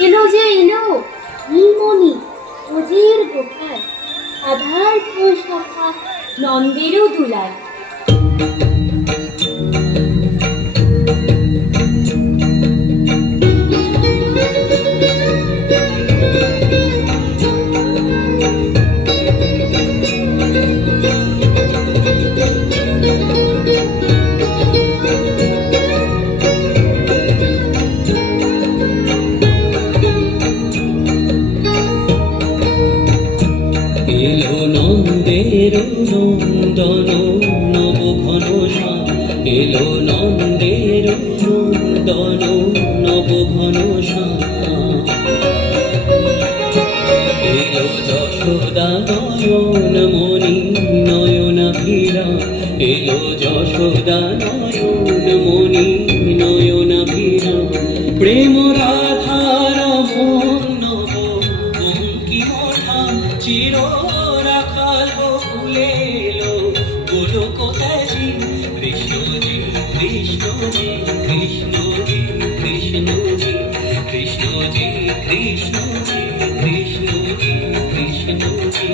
এলো যে এলো নীলমণি অজির গোপাল আধার ফুল শাখা নন্দেরও দুলাল। নন্দন নব ঘন শ্যাম এলো নন্দের নন্দন নব ঘন শ্যাম এলো যশোদা নয়ন মণি নয়নাভিরা এলো যশোদা নয়ন মণি নয়নাভিরা প্রেম রাধার মন নব বঙ্কিমঠা চির রাখাল গোকুলেলো গোলক ত্যাজি কৃষ্ণজি কৃষ্ণজি কৃষ্ণজি কৃষ্ণজি কৃষ্ণজি কৃষ্ণজি কৃষ্ণজি কৃষ্ণজি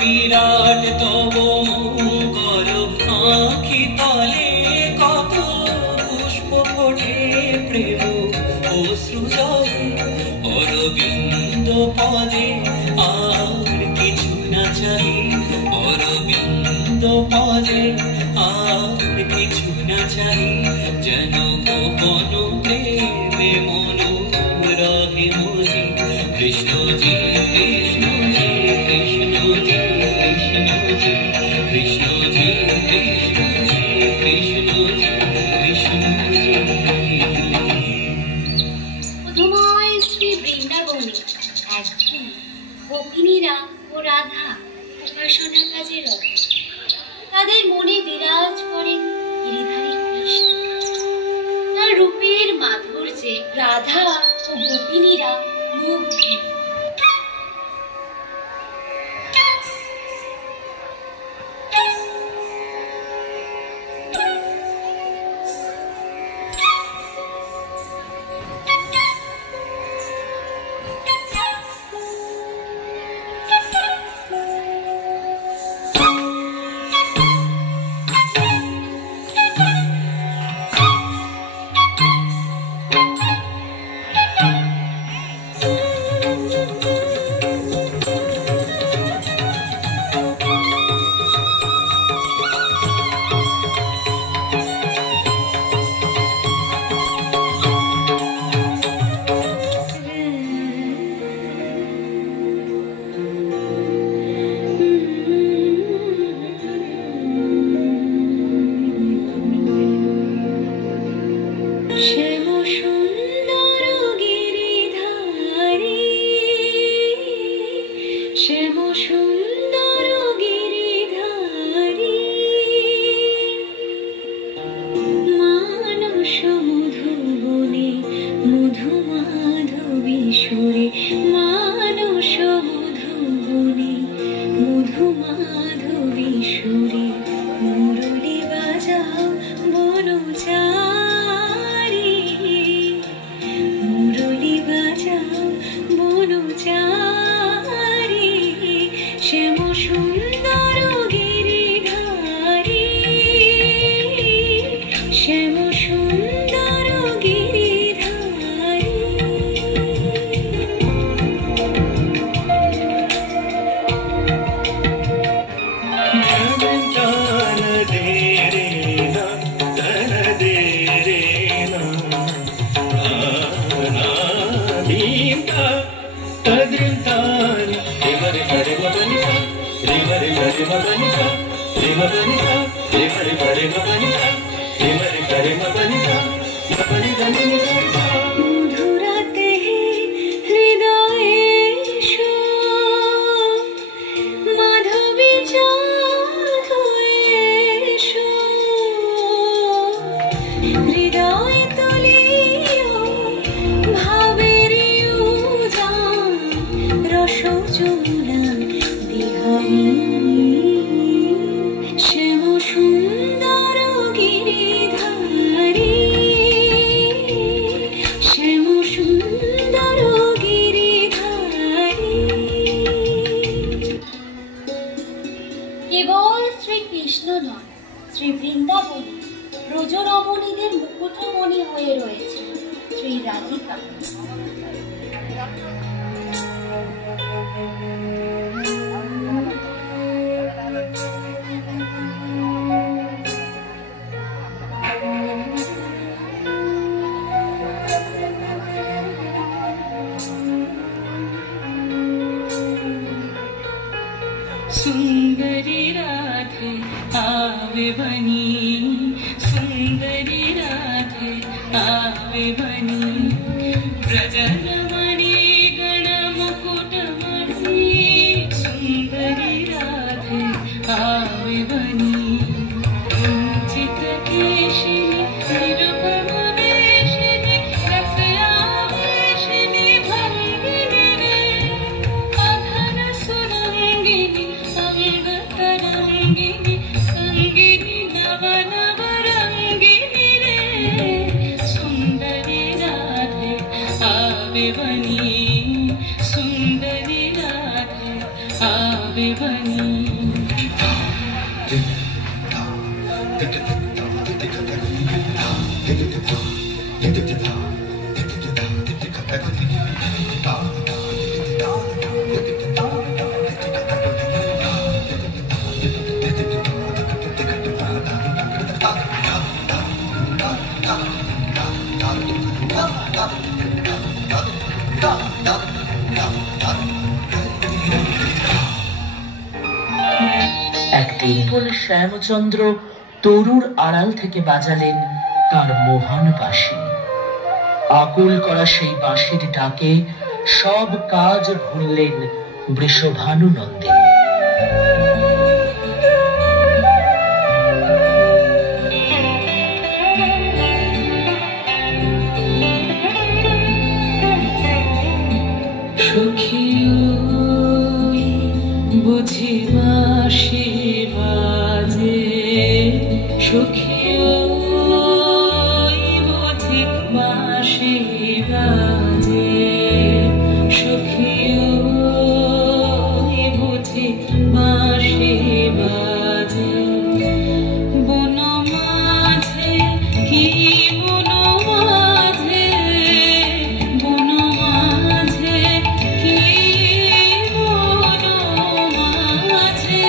বিরাট তব মঙ্গল আঁখি তলে কত পুষ্প ফোটে প্রেম অশ্রু জলে অরবিন্দ পদে আর কিছু না চাই অরবিন্দ পদে আর কিছু না চাই যেন গোপন প্রেমে মন রহে মজি কৃষ্ণজি কৃষ্ণজি কৃষ্ণজি কৃষ্ণজি কৃষ্ণজি কৃষ্ণজি কৃষ্ণজি কৃষ্ণজি মধুময় শ্রী বৃন্দাবনে একদিন গোপিনীরা ও রাধা উপাসনা কাজে রত। তাদের মনে বিরাজ করেন গিরিধারী কৃষ্ণ। তার রূপের মাধুর্যে রাধা ও গোপিনীরা মুগ্ধ। মাধবী কেবল শ্রীকৃষ্ণ নয়, শ্রী বৃন্দাবনী ব্রজরমণীদের মুকুটমণি হয়ে রয়েছে শ্রী রাধিকা। सुंदरी राधे आवे बनी, सुंदरी राधे आवे बनी, ब्रजरमणी गण मुकुटमणि, सुंदरी राधे आवे बनी, कुंचित केशिनी निरुपम वेशिनी, रसयावेशिनी भंगिनी रे, अधर सुरंगिनी अंगतरंगिनी, संगिनी नव नवरंगिनी रे, सुंदरी राधे आवे बनी, सुंदरी राधे आवे बनी। একদিন শ্যামচন্দ্র তরুর আড়াল থেকে বাজালেন তার মোহন বাঁশি। আকুল করা সেই বাঁশির ডাকে সব কাজ ভুললেন বৃষভানু নন্দিনী। বুঝি বাঁশি বাজে, সখী বুঝি বাঁশি বাজে, সখী বুঝি বাঁশি বাজে, বন মাঝে কি বন মাঝে, বন মাঝে কি বন মাঝে,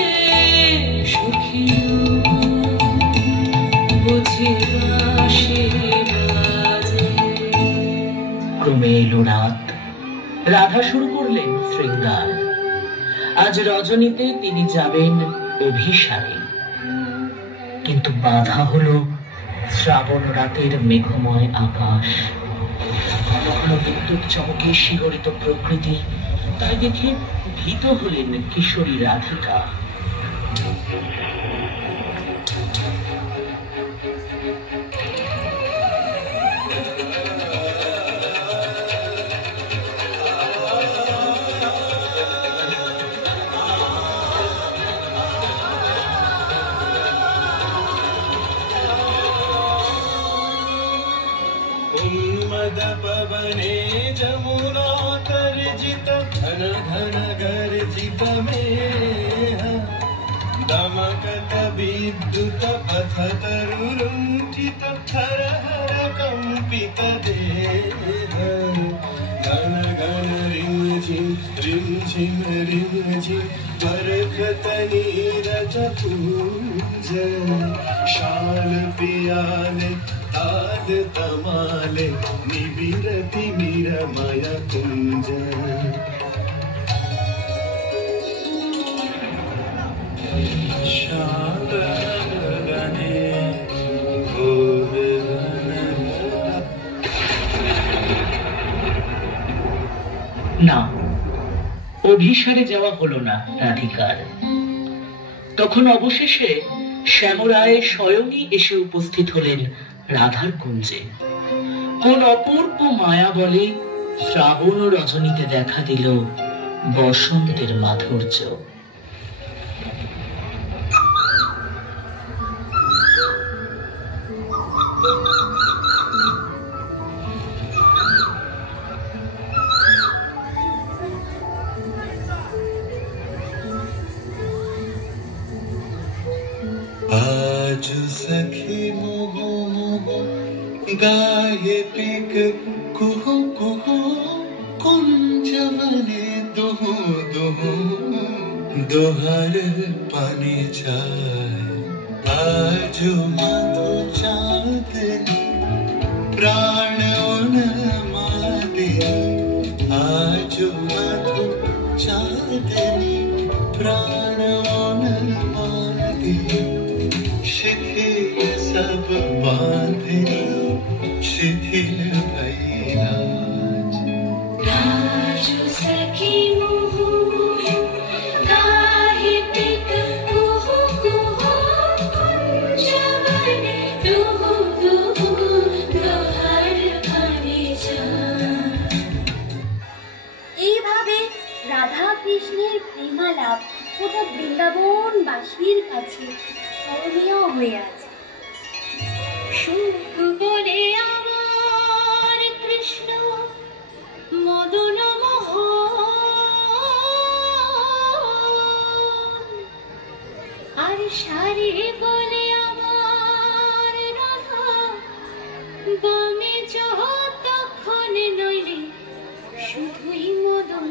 সখী বুঝি বাঁশি বাজে। ক্রমে এলো রাত, রাধা শুরু করলেন শৃঙ্গার। আজ রজনীতে তিনি যাবেন অভিসারে, কিন্তু বাধা হলো শ্রাবণ রাতের মেঘময় আকাশ, ঘন ঘন বিদ্যুৎ চমকে শিহরিত প্রকৃতি। তাই দেখে ভীত হলেন কিশোরী রাধিকা। पवने जमुना तर्जित घन घन गर्जित मेह, दमकत विद्युत पथ तरुलुण्ठित हर हर कंपित देह, घन घन रिम झिम बरखत नीरज पूज, शाल पियाले ताद तमाले निबिरति निरमय कुंज। না, অভিসারে যাওয়া হলো না রাধিকার। তখন অবশেষে শ্যামরায় স্বয়ংই এসে উপস্থিত হলেন রাধার কুঞ্জে। কোন অপূর্ব মায়া বলে শ্রাবণ ও রজনীতে দেখা দিল বসন্তের মাধুর্য। आज सखी मोह मोह गाये पिक कुहु कुहु कुंजवने दुहु दुहु दोहर पानी चाय आज मधु चांदनी प्राण उन्मादी आज मधु चांदनी प्राण उन्मादी शिथिल सब बांधनी शिथिल भैया राजू सखी मोह गाहे पिक कुहु कुहु कुंजवने दुहु दुहु दोहर पानी चाय। এইভাবে রাধা কৃষ্ণের প্রেমালাপ গোটা বৃন্দাবনবাসীর কাছে স্মরণীয় হয়ে আছে। সুখ বলে আমার কৃষ্ণ মদন মোহন, আর সারি বলে আমার রাধা বামে যতক্ষণ নইলে শুধুই মদন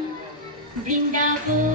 বৃন্দাবন।